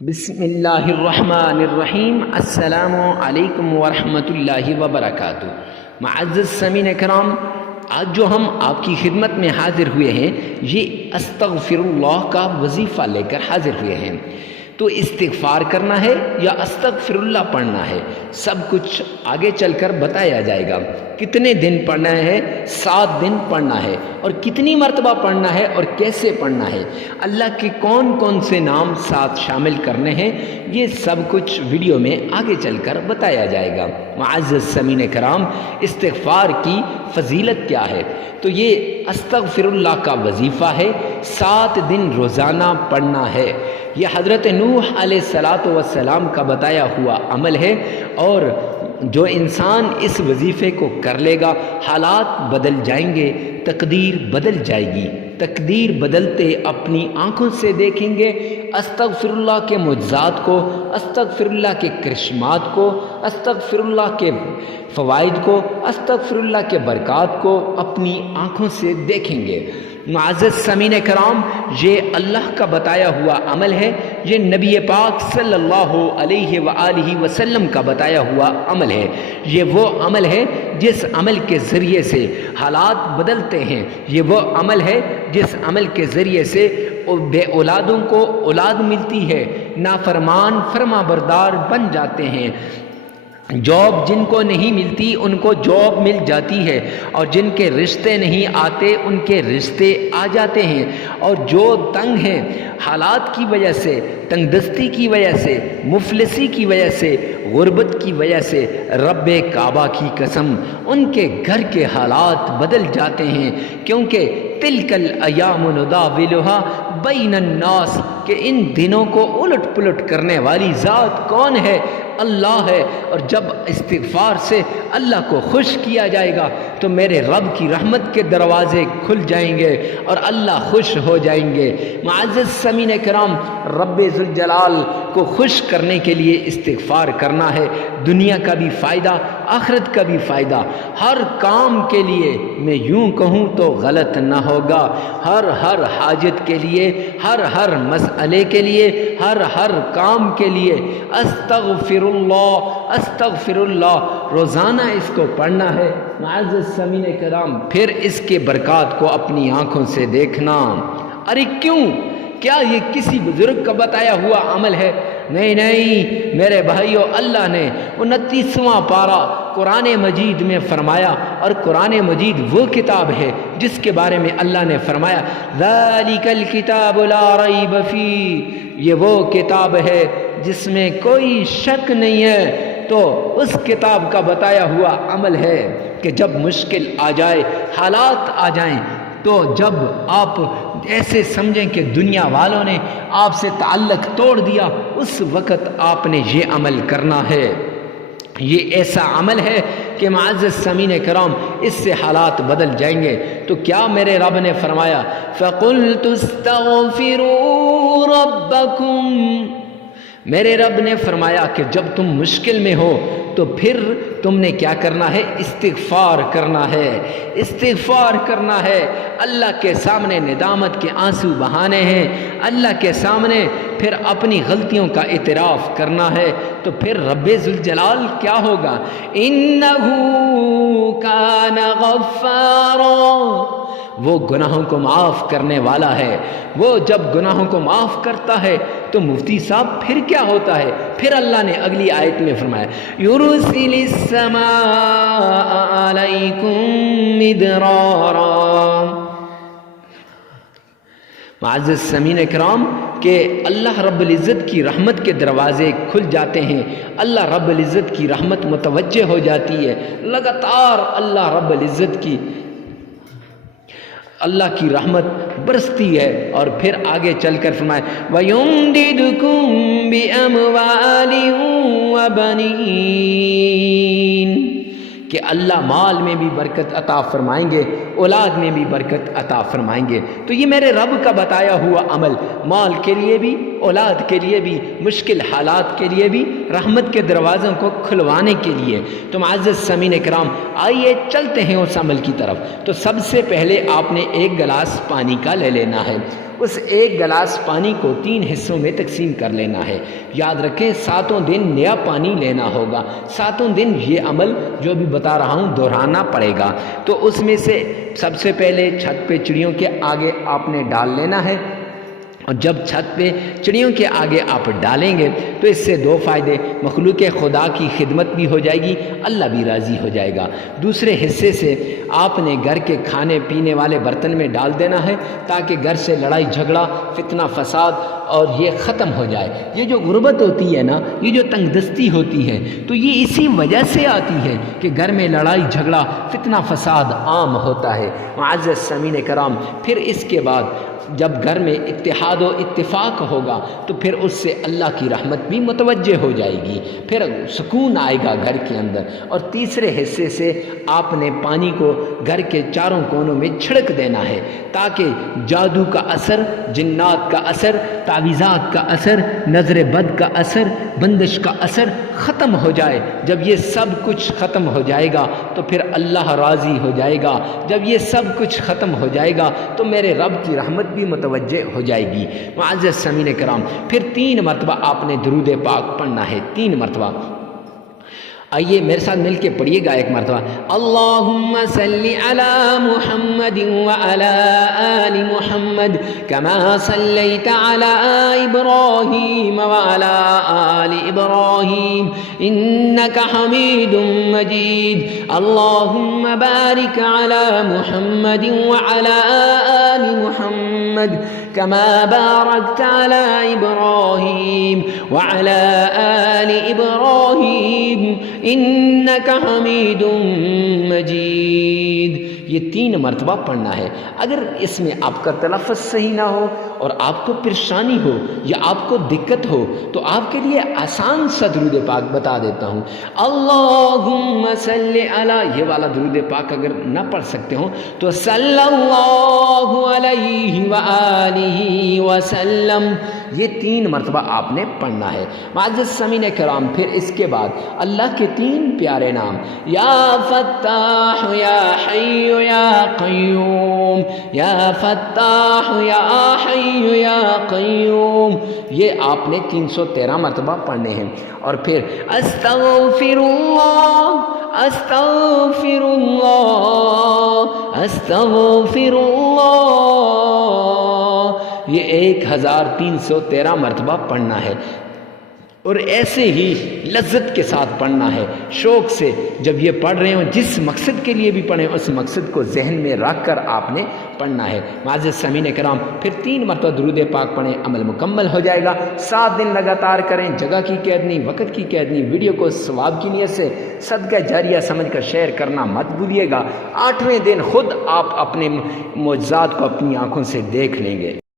بسم اللہ الرحمن الرحیم۔ السلام علیکم ورحمۃ اللہ وبرکاتہ۔ معزز سامعین کرام، آج جو ہم آپ کی خدمت میں حاضر ہوئے ہیں یہ استغفر اللہ کا وظیفہ لے کر حاضر ہوئے ہیں۔ تو استغفار کرنا ہے یا استغفر اللہ پڑھنا ہے، سب کچھ آگے چل کر بتایا جائے گا۔ کتنے دن پڑھنا ہے؟ 7 دن پڑھنا ہے۔ اور کتنی مرتبہ پڑھنا ہے اور کیسے پڑھنا ہے، اللہ کے کون کون سے نام ساتھ شامل کرنے ہیں، یہ سب کچھ ویڈیو میں آگے چل کر بتایا جائے گا۔ معزز سامعین کرام، استغفار کی فضیلت کیا ہے؟ تو یہ استغفر اللہ کا وظیفہ ہے، 7 دن روزانہ پڑھنا ہے۔ یہ حضرت نوح علیہ السلام کا بتایا ہوا عمل ہے، اور جو انسان اس وظیفے کو کر لے گا حالات بدل جائیں گے، تقدیر بدل جائے گی۔ تقدیر بدلتے اپنی آنکھوں سے دیکھیں گے، استغفر اللہ کے معجزات کو، استغفر اللہ کے کرشمات کو، استغفر اللہ کے فوائد کو، استغفر اللہ کے برکات کو اپنی آنکھوں سے دیکھیں گے۔ معزز سامعین کرام، یہ اللہ کا بتایا ہوا عمل ہے، یہ نبی پاک صلی اللہ علیہ وآلہ وسلم کا بتایا ہوا عمل ہے۔ یہ وہ عمل ہے جس عمل کے ذریعے سے حالات بدلتے ہیں، یہ وہ عمل ہے جس عمل کے ذریعے سے بے اولادوں کو اولاد ملتی ہے، نافرمان فرما بردار بن جاتے ہیں، جاب جن کو نہیں ملتی ان کو جاب مل جاتی ہے، اور جن کے رشتے نہیں آتے ان کے رشتے آ جاتے ہیں، اور جو تنگ ہیں حالات کی وجہ سے، تنگ دستی کی وجہ سے، مفلسی کی وجہ سے، غربت کی وجہ سے، رب کعبہ کی قسم ان کے گھر کے حالات بدل جاتے ہیں، کیونکہ تلک الایام نداولھا بین الناس، کہ ان دنوں کو الٹ پلٹ کرنے والی ذات کون ہے؟ اللہ ہے۔ اور جب استغفار سے اللہ کو خوش کیا جائے گا تو میرے رب کی رحمت کے دروازے کھل جائیں گے اور اللہ خوش ہو جائیں گے۔ معزز سامعین کرام، رب ذوالجلال کو خوش کرنے کے لیے استغفار کرنا ہے، دنیا کا بھی فائدہ، آخرت کا بھی فائدہ۔ ہر کام کے لیے میں یوں کہوں تو غلط نہ ہوگا، ہر حاجت کے لیے، ہر مسئلے کے لیے، ہر کام کے لیے استغفر اللہ روزانہ اس کو پڑھنا ہے۔ معزز سامعین کرام، پھر اس کے برکات کو اپنی آنکھوں سے دیکھنا۔ ارے کیوں؟ کیا یہ کسی بزرگ کا بتایا ہوا عمل ہے؟ نہیں میرے بھائیو، اللہ نے 29واں پارہ قرآن مجید میں فرمایا، اور قرآن مجید وہ کتاب ہے جس کے بارے میں اللہ نے فرمایا ذالک الکتاب لا ریب فیہ، یہ وہ کتاب ہے جس میں کوئی شک نہیں ہے۔ تو اس کتاب کا بتایا ہوا عمل ہے کہ جب مشکل آ جائے، حالات آ جائیں، تو جب آپ ایسے سمجھیں کہ دنیا والوں نے آپ سے تعلق توڑ دیا، اس وقت آپ نے یہ عمل کرنا ہے۔ یہ ایسا عمل ہے کہ معزز سامعین کرام، اس سے حالات بدل جائیں گے۔ تو کیا میرے رب نے فرمایا فَقُلْتُ اسْتَغْفِرُوا رَبَّكُمْ، میرے رب نے فرمایا کہ جب تم مشکل میں ہو تو پھر تم نے کیا کرنا ہے؟ استغفار کرنا ہے، استغفار کرنا ہے، اللہ کے سامنے ندامت کے آنسو بہانے ہیں، اللہ کے سامنے پھر اپنی غلطیوں کا اعتراف کرنا ہے۔ تو پھر رب ذوالجلال کیا ہوگا؟ اِنَّهُ كَانَ غَفَّارًا، وہ گناہوں کو معاف کرنے والا ہے۔ وہ جب گناہوں کو معاف کرتا ہے تو مفتی صاحب پھر کیا ہوتا ہے؟ پھر اللہ نے اگلی آیت میں فرمایا یُرْسِلِ السَّمَاءَ عَلَيْكُمْ مِدْرَارًا۔ معزز سامعین کرام، کہ اللہ رب العزت کی رحمت کے دروازے کھل جاتے ہیں، اللہ رب العزت کی رحمت متوجہ ہو جاتی ہے، لگاتار اللہ رب العزت کی رحمت برستی ہے۔ اور پھر آگے چل کر فرمائے وَيُمْدِدْكُمْ بِأَمْوَالٍ وَبَنِينَ، کہ اللہ مال میں بھی برکت عطا فرمائیں گے، اولاد میں بھی برکت عطا فرمائیں گے۔ تو یہ میرے رب کا بتایا ہوا عمل، مال کے لیے بھی، اولاد کے لیے بھی، مشکل حالات کے لیے بھی، رحمت کے دروازوں کو کھلوانے کے لیے۔ تو معزز سامعین کرام، آئیے چلتے ہیں اس عمل کی طرف۔ تو سب سے پہلے آپ نے ایک گلاس پانی کا لے لینا ہے۔ اس ایک گلاس پانی کو 3 حصوں میں تقسیم کر لینا ہے۔ یاد رکھیں 7 دن نیا پانی لینا ہوگا، 7 دن یہ عمل جو بھی بتا رہا ہوں دہرانا پڑے گا۔ تو اس میں سے سب سے پہلے چھت پہ چڑیوں کے آگے آپ نے ڈال لینا ہے، اور جب چھت پہ چڑیوں کے آگے آپ ڈالیں گے تو اس سے 2 فائدے، مخلوق خدا کی خدمت بھی ہو جائے گی، اللہ بھی راضی ہو جائے گا۔ دوسرے حصے سے آپ نے گھر کے کھانے پینے والے برتن میں ڈال دینا ہے تاکہ گھر سے لڑائی جھگڑا، فتنہ فساد اور یہ ختم ہو جائے۔ یہ جو غربت ہوتی ہے نا، یہ جو تنگ دستی ہوتی ہے، تو یہ اسی وجہ سے آتی ہے کہ گھر میں لڑائی جھگڑا، فتنہ فساد عام ہوتا ہے۔ معزز سامعین کرام، پھر اس کے بعد جب گھر میں اتحاد و اتفاق ہوگا تو پھر اس سے اللہ کی رحمت بھی متوجہ ہو جائے گی، پھر سکون آئے گا گھر کے اندر۔ اور تیسرے حصے سے آپ نے پانی کو گھر کے چاروں کونوں میں چھڑک دینا ہے تاکہ جادو کا اثر، جنات کا اثر، تعویذات کا اثر، نظر بد کا اثر، بندش کا اثر ختم ہو جائے۔ جب یہ سب کچھ ختم ہو جائے گا تو پھر اللہ راضی ہو جائے گا۔ جب یہ سب کچھ ختم ہو جائے گا تو میرے رب کی رحمت بھی متوجہ ہو جائے گی۔ معزز سامعین کرام، پھر 3 مرتبہ آپ نے درود پاک پڑھنا ہے، 3 مرتبہ۔ آئیے میرے ساتھ مل کے پڑھیے گا ایک مرتبہ۔ اللہم صلی علی محمد وعلی آل محمد کما صلیت علی ابراہیم وعلی آل ابراہیم انک حمید مجید۔ اللہم بارک علی محمد وعلی آل محمد كما باركت على إبراهيم وعلى آل إبراهيم إنك حميد مجيد۔ یہ 3 مرتبہ پڑھنا ہے۔ اگر اس میں آپ کا تلفظ صحیح نہ ہو اور آپ کو پریشانی ہو یا آپ کو دقت ہو تو آپ کے لیے آسان سا درود پاک بتا دیتا ہوں۔ اللہم صلی علی، یہ والا درود پاک اگر نہ پڑھ سکتے ہوں تو صلی اللہ علیہ وآلہ وسلم، یہ 3 مرتبہ آپ نے پڑھنا ہے۔ معزز سامعین کرام، پھر اس کے بعد اللہ کے 3 پیارے نام، یا فتاح یا حی یا قیوم، یا فتاح یا حی یا قیوم، یہ آپ نے 313 مرتبہ پڑھنے ہیں۔ اور پھر استغفر اللہ، استغفر اللہ، استغفر اللہ، یہ 1313 مرتبہ پڑھنا ہے۔ اور ایسے ہی لذت کے ساتھ پڑھنا ہے، شوق سے۔ جب یہ پڑھ رہے ہوں، جس مقصد کے لیے بھی پڑھیں، اس مقصد کو ذہن میں رکھ کر آپ نے پڑھنا ہے۔ معزز سامعین کرام، پھر 3 مرتبہ درود پاک پڑھیں، عمل مکمل ہو جائے گا۔ 7 دن لگاتار کریں، جگہ کی قید نہیں، وقت کی قید نہیں۔ ویڈیو کو ثواب کی نیت سے صدقہ جاریہ سمجھ کر شیئر کرنا مت بھولیے گا۔ 8ویں دن خود آپ اپنے معجزات کو اپنی آنکھوں سے دیکھ لیں گے۔